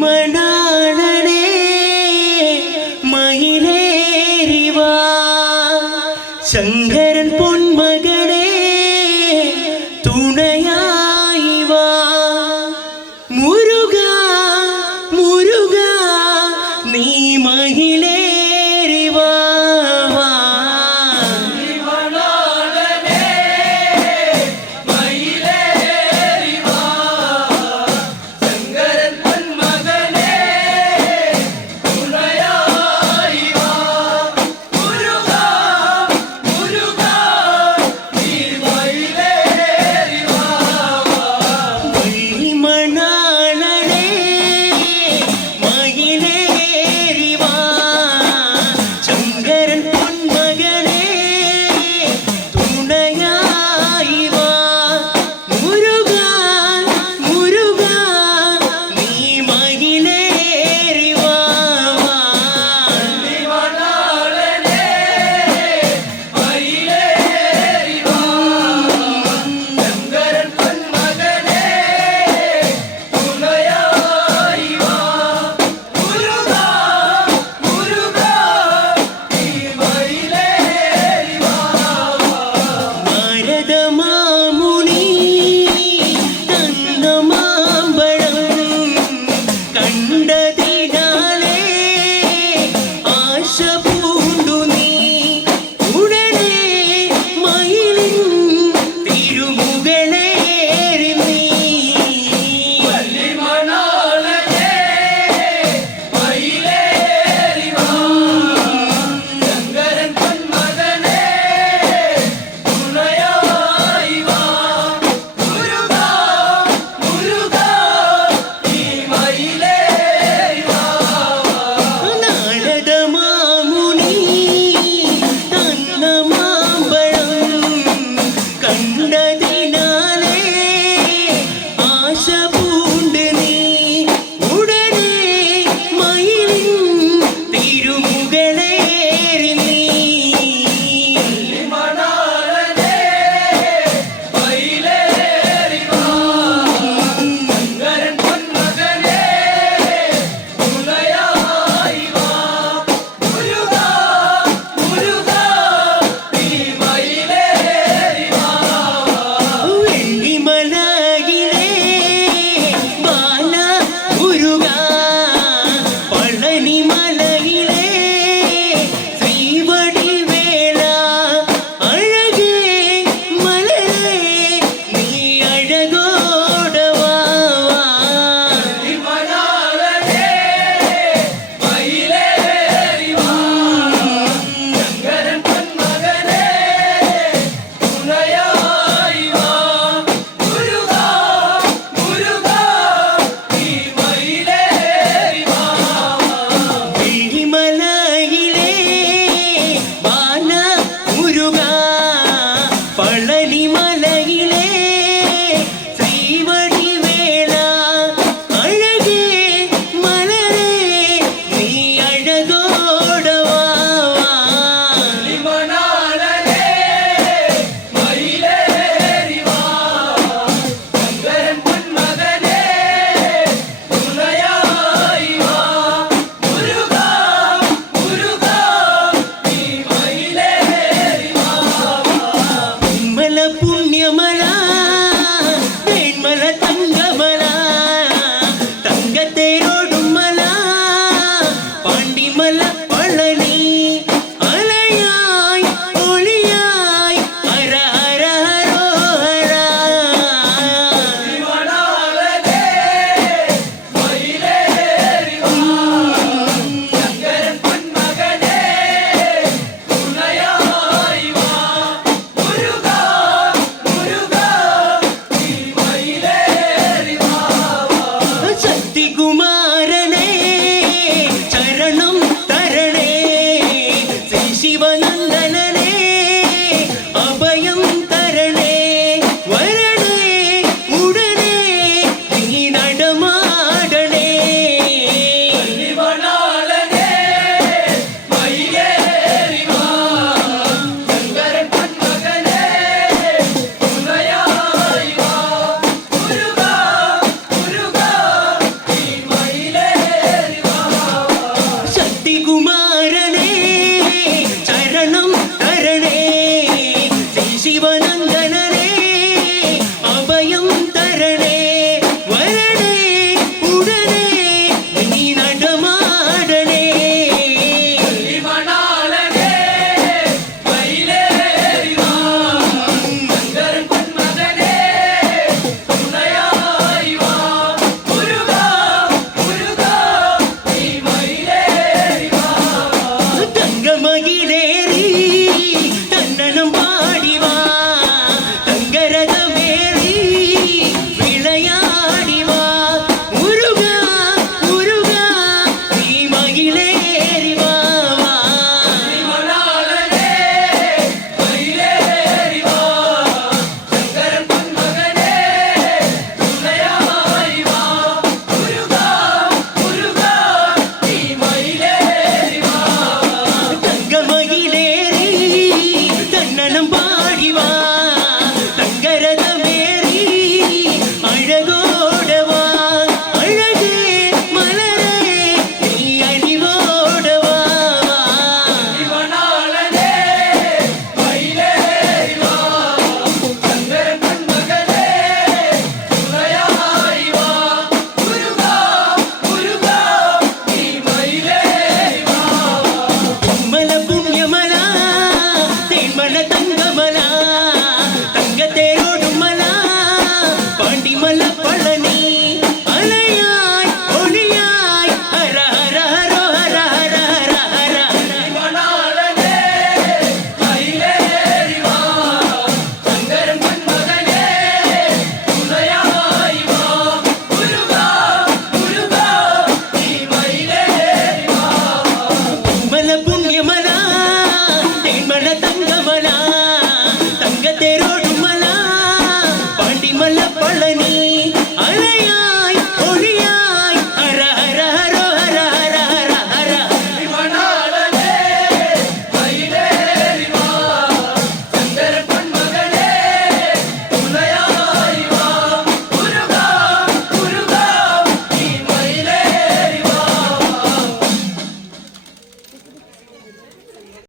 mano.